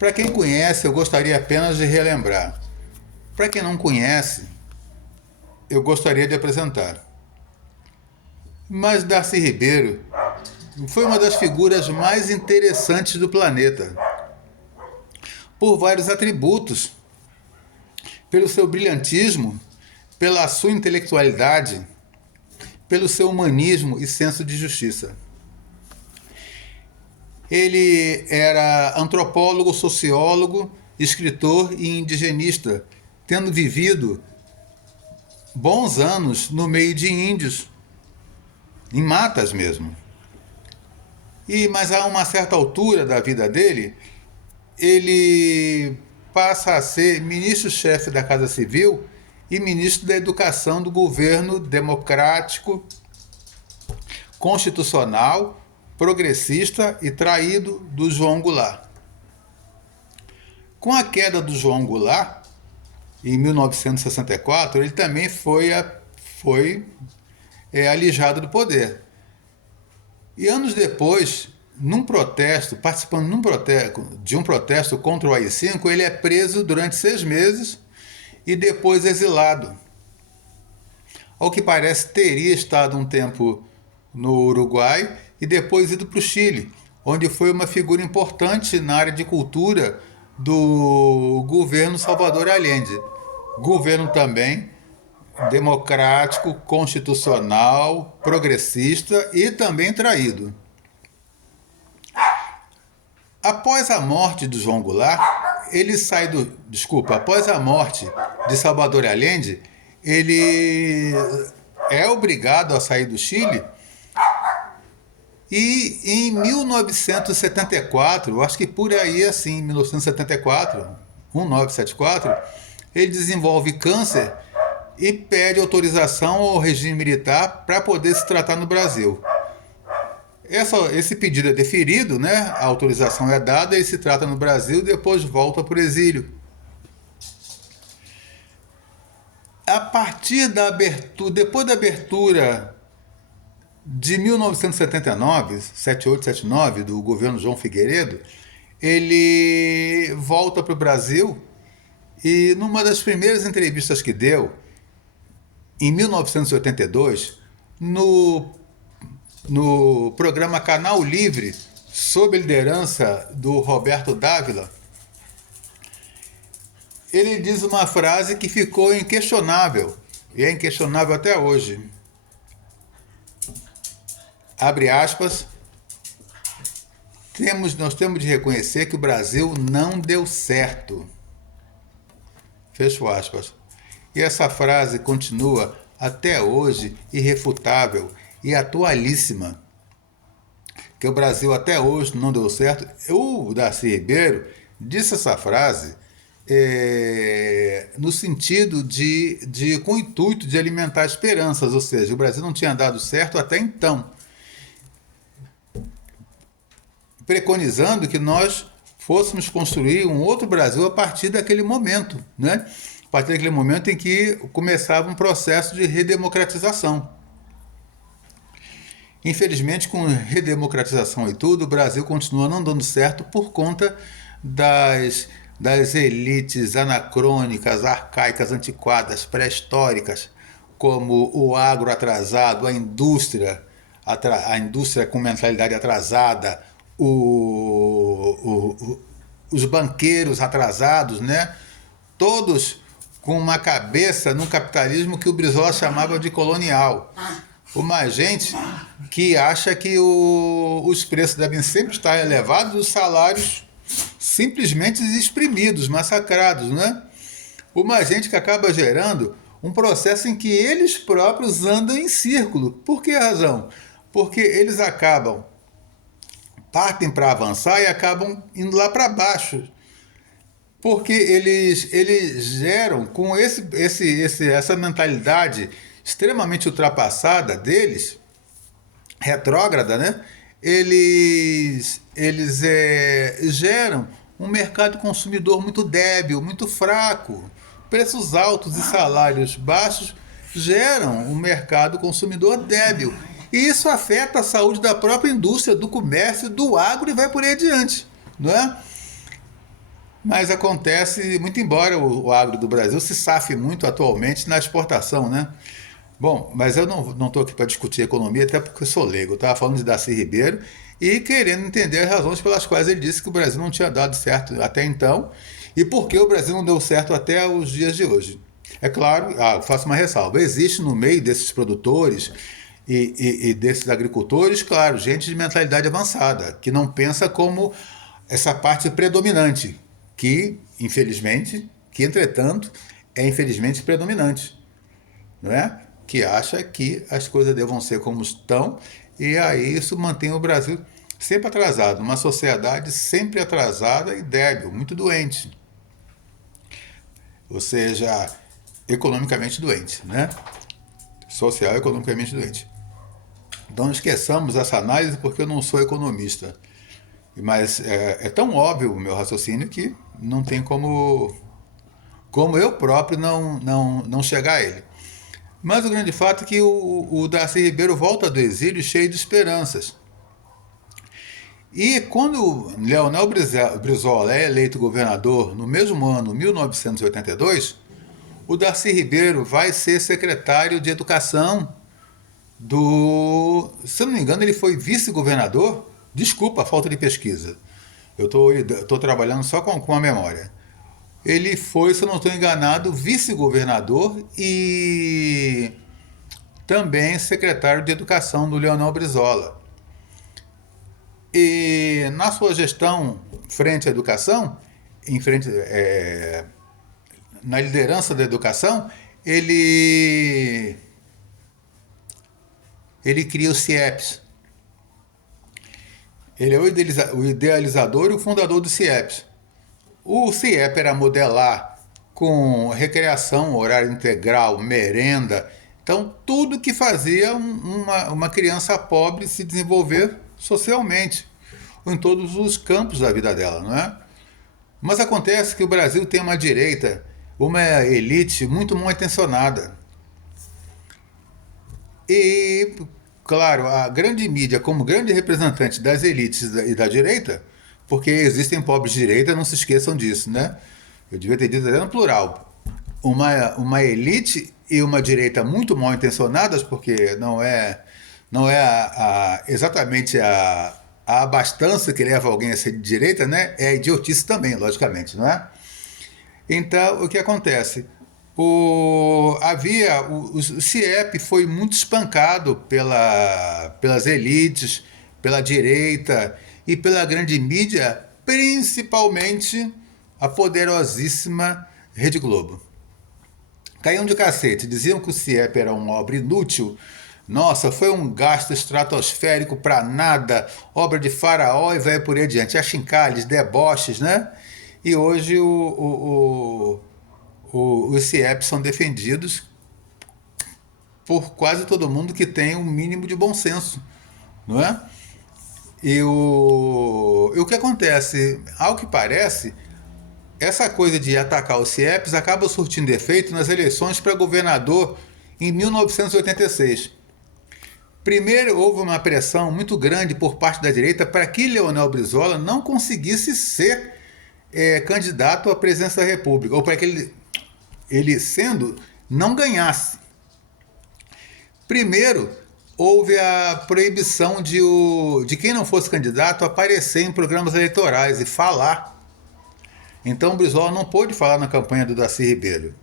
Para quem conhece, eu gostaria apenas de relembrar. Para quem não conhece, eu gostaria de apresentar. Mas Darcy Ribeiro foi uma das figuras mais interessantes do planeta, por vários atributos, pelo seu brilhantismo, pela sua intelectualidade, pelo seu humanismo e senso de justiça. Ele era antropólogo, sociólogo, escritor e indigenista, tendo vivido bons anos no meio de índios, em matas mesmo. Mas a uma certa altura da vida dele, ele passa a ser ministro-chefe da Casa Civil e ministro da Educação do governo democrático, constitucional, progressista e traído do João Goulart. Com a queda do João Goulart, em 1964, ele também foi alijado do poder. E anos depois, participando de um protesto contra o AI-5, ele é preso durante 6 meses e depois exilado. Ao que parece, teria estado um tempo no Uruguai e depois ido para o Chile, onde foi uma figura importante na área de cultura do governo Salvador Allende. Governo também democrático, constitucional, progressista e também traído. Após a morte de João Goulart, após a morte de Salvador Allende, ele é obrigado a sair do Chile e em 1974, acho que por aí assim, 1974, ele desenvolve câncer e pede autorização ao regime militar para poder se tratar no Brasil. Esse pedido é deferido, né? A autorização é dada, ele se trata no Brasil e depois volta para o exílio. Depois da abertura de 1979, 78-79, do governo João Figueiredo, ele volta para o Brasil e numa das primeiras entrevistas que deu, em 1982, no programa Canal Livre, sob a liderança do Roberto Dávila, ele diz uma frase que ficou inquestionável, e é inquestionável até hoje. Abre aspas, nós temos de reconhecer que o Brasil não deu certo. Fecho aspas. E essa frase continua até hoje irrefutável e atualíssima. Que o Brasil até hoje não deu certo. O Darcy Ribeiro disse essa frase no sentido com o intuito de alimentar esperanças, ou seja, o Brasil não tinha dado certo até então, preconizando que nós fôssemos construir um outro Brasil a partir daquele momento, né? A partir daquele momento em que começava um processo de redemocratização. Infelizmente, com redemocratização e tudo, o Brasil continua não dando certo por conta das elites anacrônicas, arcaicas, antiquadas, pré-históricas, como o agro atrasado, a indústria com mentalidade atrasada, os banqueiros atrasados, né? Todos com uma cabeça num capitalismo que o Brizola chamava de colonial. Uma gente que acha que os preços devem sempre estar elevados, os salários simplesmente exprimidos, massacrados, né? Uma gente que acaba gerando um processo em que eles próprios andam em círculo. Por que razão? Porque eles partem para avançar e acabam indo lá para baixo. Porque eles geram, com essa mentalidade extremamente ultrapassada deles, retrógrada, né? Eles geram um mercado consumidor muito débil, muito fraco. Preços altos e salários baixos geram um mercado consumidor débil. E isso afeta a saúde da própria indústria, do comércio, do agro e vai por aí adiante, não é? Mas acontece, muito embora o agro do Brasil se safe muito atualmente na exportação, né? Bom, mas eu não estou aqui para discutir economia, até porque eu sou leigo. Eu estava falando de Darcy Ribeiro e querendo entender as razões pelas quais ele disse que o Brasil não tinha dado certo até então e por que o Brasil não deu certo até os dias de hoje. É claro, eu faço uma ressalva: existe no meio desses produtores e desses agricultores, claro, gente de mentalidade avançada, que não pensa como essa parte predominante, que entretanto é infelizmente predominante, não é? Que acha que as coisas devam ser como estão, e aí isso mantém o Brasil sempre atrasado, uma sociedade sempre atrasada e débil, muito doente, ou seja, economicamente doente, né? Social e economicamente doente. Então não esqueçamos essa análise porque eu não sou economista, mas é tão óbvio o meu raciocínio que não tem como eu próprio não chegar a ele. Mas o grande fato é que o Darcy Ribeiro volta do exílio cheio de esperanças. E quando Leonel Brizola é eleito governador no mesmo ano, 1982, o Darcy Ribeiro vai ser secretário de Educação do... Se eu não me engano, ele foi vice-governador. Desculpa a falta de pesquisa. Eu estou trabalhando só com a memória. Ele foi, se eu não estou enganado, vice-governador e também secretário de Educação do Leonel Brizola. E na sua gestão frente à educação, na liderança da educação, ele, ele cria o CIEPS. Ele é o idealizador e o fundador do CIEPS. O CIEP era modelar com recreação, horário integral, merenda. Então, tudo que fazia uma criança pobre se desenvolver socialmente, ou em todos os campos da vida dela, não é? Mas acontece que o Brasil tem uma direita, uma elite muito mal intencionada. E, claro, a grande mídia, como grande representante das elites e da direita, porque existem pobres de direita, não se esqueçam disso, né? Eu devia ter dito até no plural. Uma elite e uma direita muito mal intencionadas, porque não é exatamente a abastança que leva alguém a ser de direita, né? É a idiotice também, logicamente, não é? Então, o que acontece? O CIEP foi muito espancado pelas elites, pela direita e pela grande mídia, principalmente a poderosíssima Rede Globo. Caíam de cacete, diziam que o CIEP era uma obra inútil. Nossa, foi um gasto estratosférico para nada, obra de faraó e vai por aí adiante. Achincalhes, deboches, né? E hoje os CIEPs são defendidos por quase todo mundo que tem um mínimo de bom senso, não é? E o que acontece? Ao que parece, essa coisa de atacar os CIEPs acaba surtindo efeito nas eleições para governador em 1986. Primeiro, houve uma pressão muito grande por parte da direita para que Leonel Brizola não conseguisse ser candidato à presidência da República, ou para que ele sendo, não ganhasse. Primeiro, houve a proibição de quem não fosse candidato aparecer em programas eleitorais e falar. Então o Brizola não pôde falar na campanha do Darcy Ribeiro.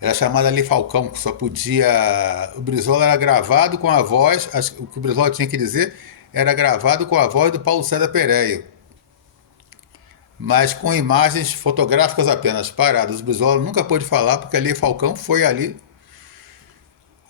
Era chamada Lei Falcão, que só podia... O Brizola era gravado com a voz... O que o Brizola tinha que dizer era gravado com a voz do Paulo César Pereio, mas com imagens fotográficas apenas, paradas. O Brizola nunca pôde falar porque a Lei Falcão foi ali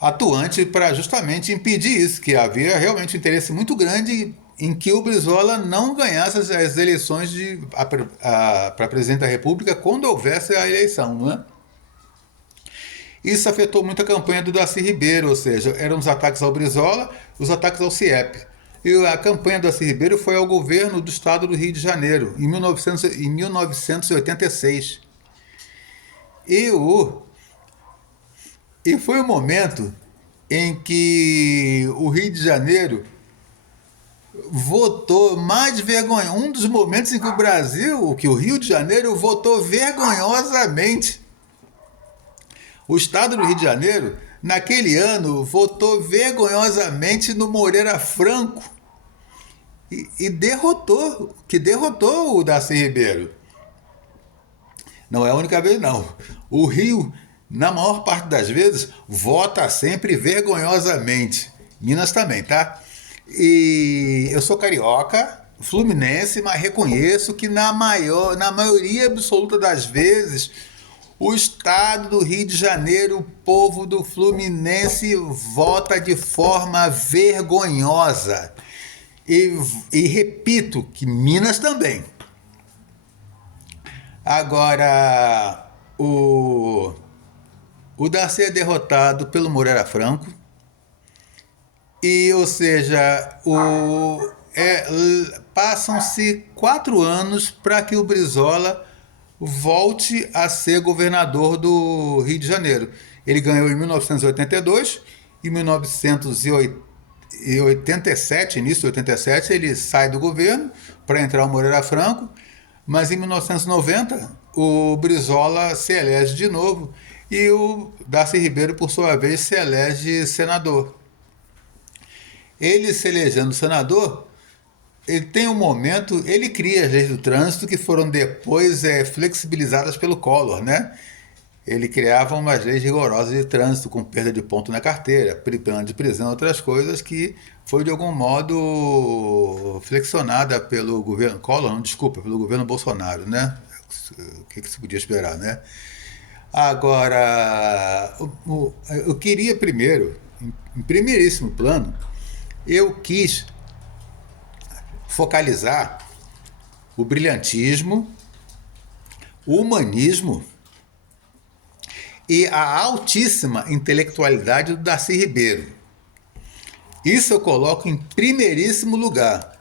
atuante para justamente impedir isso, que havia realmente um interesse muito grande em que o Brizola não ganhasse as eleições para presidente da República quando houvesse a eleição, não é? Isso afetou muito a campanha do Darcy Ribeiro, ou seja, eram os ataques ao Brizola, os ataques ao CIEP. E a campanha do Darcy Ribeiro foi ao governo do estado do Rio de Janeiro, em 1986. E foi o momento em que o Rio de Janeiro votou mais vergonhoso. Um dos momentos em que o Brasil, que o Rio de Janeiro votou vergonhosamente. O estado do Rio de Janeiro, naquele ano, votou vergonhosamente no Moreira Franco e derrotou o Darcy Ribeiro. Não é a única vez, não. O Rio, na maior parte das vezes, vota sempre vergonhosamente. Minas também, tá? E eu sou carioca, fluminense, mas reconheço que na maioria absoluta das vezes, o estado do Rio de Janeiro, o povo do Fluminense vota de forma vergonhosa. E repito que Minas também. Agora, o Darcy é derrotado pelo Moreira Franco. E, ou seja, passam-se 4 anos para que o Brizola volte a ser governador do Rio de Janeiro. Ele ganhou em 1982, em 1987, início de 87, ele sai do governo para entrar o Moreira Franco, mas em 1990 o Brizola se elege de novo e o Darcy Ribeiro, por sua vez, se elege senador. Ele se elegendo senador, ele tem um momento, ele cria as leis do trânsito que foram depois flexibilizadas pelo Collor, né? Ele criava umas leis rigorosas de trânsito, com perda de ponto na carteira, pena de prisão, outras coisas que foi de algum modo flexionada pelo governo Collor, não, desculpa, pelo governo Bolsonaro, né? O que se podia esperar, né? Agora, eu queria primeiro, em primeiríssimo plano, eu quis focalizar o brilhantismo, o humanismo e a altíssima intelectualidade do Darcy Ribeiro. Isso eu coloco em primeiríssimo lugar.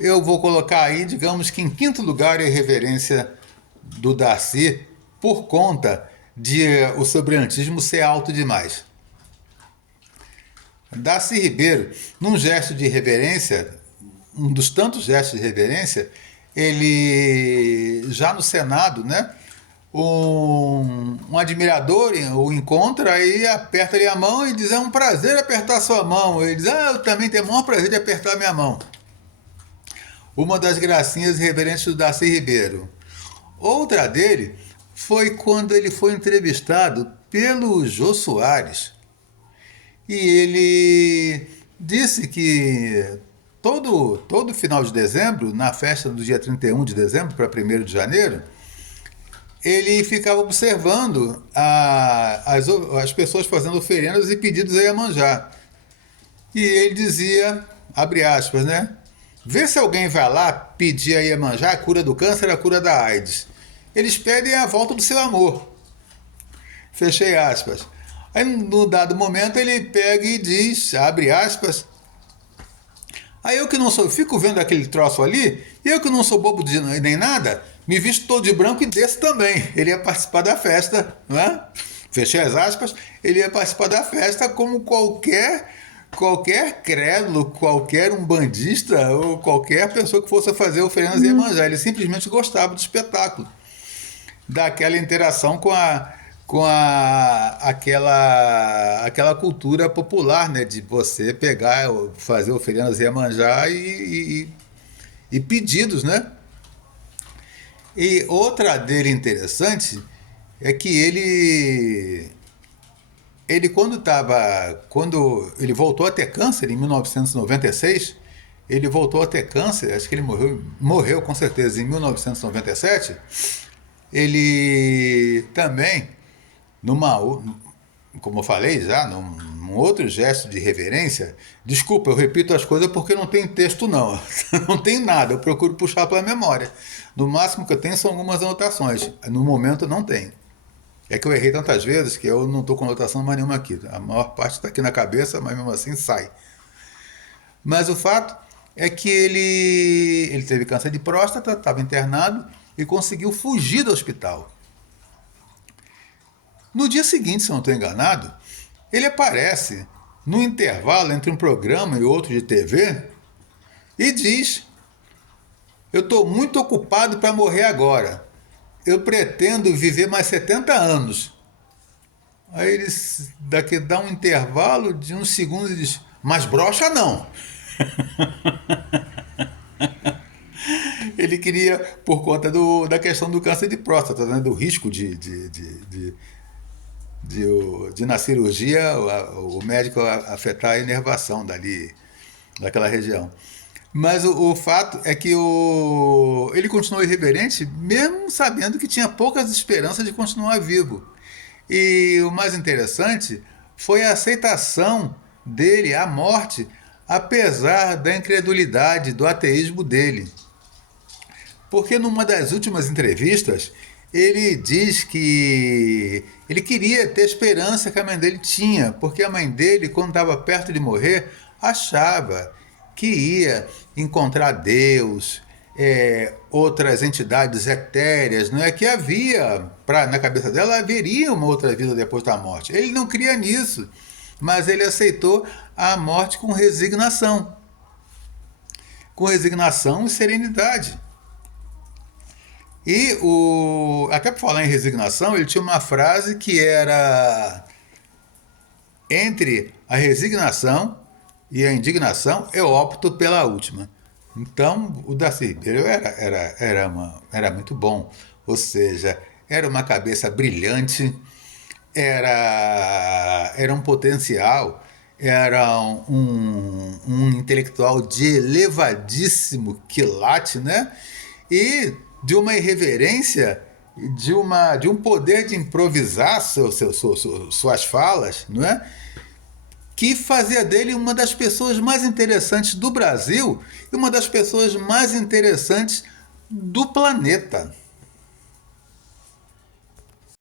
Eu vou colocar aí, digamos que em quinto lugar, a irreverência do Darcy por conta de o seu brilhantismo ser alto demais. Darcy Ribeiro, num gesto de reverência, um dos tantos gestos de reverência, ele já no Senado, né? Um admirador o encontra e aperta-lhe a mão e diz: é um prazer apertar sua mão. Ele diz: eu também tenho o maior prazer de apertar minha mão. Uma das gracinhas reverentes do Darcy Ribeiro. Outra dele foi quando ele foi entrevistado pelo Jô Soares. E ele disse que todo final de dezembro, na festa do dia 31 de dezembro para 1º de janeiro, ele ficava observando as pessoas fazendo oferendas e pedidos a Iemanjá. E ele dizia, abre aspas, né? Vê se alguém vai lá pedir a Iemanjá a cura do câncer, a cura da AIDS. Eles pedem a volta do seu amor. Fechei aspas. Aí, num dado momento, ele pega e diz, abre aspas, aí eu que não sou, fico vendo aquele troço ali, e eu que não sou bobo nem nada, me visto todo de branco e desço também. Ele ia participar da festa, não é? Fechei as aspas, ele ia participar da festa como qualquer crédulo, qualquer umbandista ou qualquer pessoa que fosse fazer oferendas e Iemanjá. Ele simplesmente gostava do espetáculo, daquela interação com aquela cultura popular, né, de você pegar, fazer oferendas e Iemanjá e pedidos, né? E outra dele interessante é que ele quando ele voltou a ter câncer em 1996, ele voltou a ter câncer, acho que ele morreu com certeza em 1997. Ele também, como eu falei já, num outro gesto de reverência, desculpa, eu repito as coisas porque não tem texto não, não tem nada, eu procuro puxar pela memória. No máximo que eu tenho são algumas anotações, no momento não tenho. É que eu errei tantas vezes que eu não estou com anotação mais nenhuma aqui. A maior parte está aqui na cabeça, mas mesmo assim sai. Mas o fato é que ele teve câncer de próstata, estava internado e conseguiu fugir do hospital. No dia seguinte, se eu não estou enganado, ele aparece no intervalo entre um programa e outro de TV e diz: eu estou muito ocupado para morrer agora. Eu pretendo viver mais 70 anos. Aí ele daqui dá um intervalo de uns segundos e diz: mas brocha não. Ele queria, por conta da questão do câncer de próstata, né, do risco de na cirurgia o médico afetar a inervação dali, daquela região. Mas o fato é que ele continuou irreverente, mesmo sabendo que tinha poucas esperanças de continuar vivo. E o mais interessante foi a aceitação dele à morte, apesar da incredulidade, do ateísmo dele. Porque numa das últimas entrevistas, ele diz que ele queria ter a esperança que a mãe dele tinha, porque a mãe dele, quando estava perto de morrer, achava que ia encontrar Deus, outras entidades etéreas, não é? Que havia, na cabeça dela, haveria uma outra vida depois da morte. Ele não cria nisso, mas ele aceitou a morte com resignação. Com resignação e serenidade. E até por falar em resignação, ele tinha uma frase que era: entre a resignação e a indignação, eu opto pela última. Então, o Darcy Ribeiro era muito bom. Ou seja, era uma cabeça brilhante, era um potencial, era um intelectual de elevadíssimo quilate, né? E de uma irreverência, de um poder de improvisar suas falas, não é? Que fazia dele uma das pessoas mais interessantes do Brasil e uma das pessoas mais interessantes do planeta.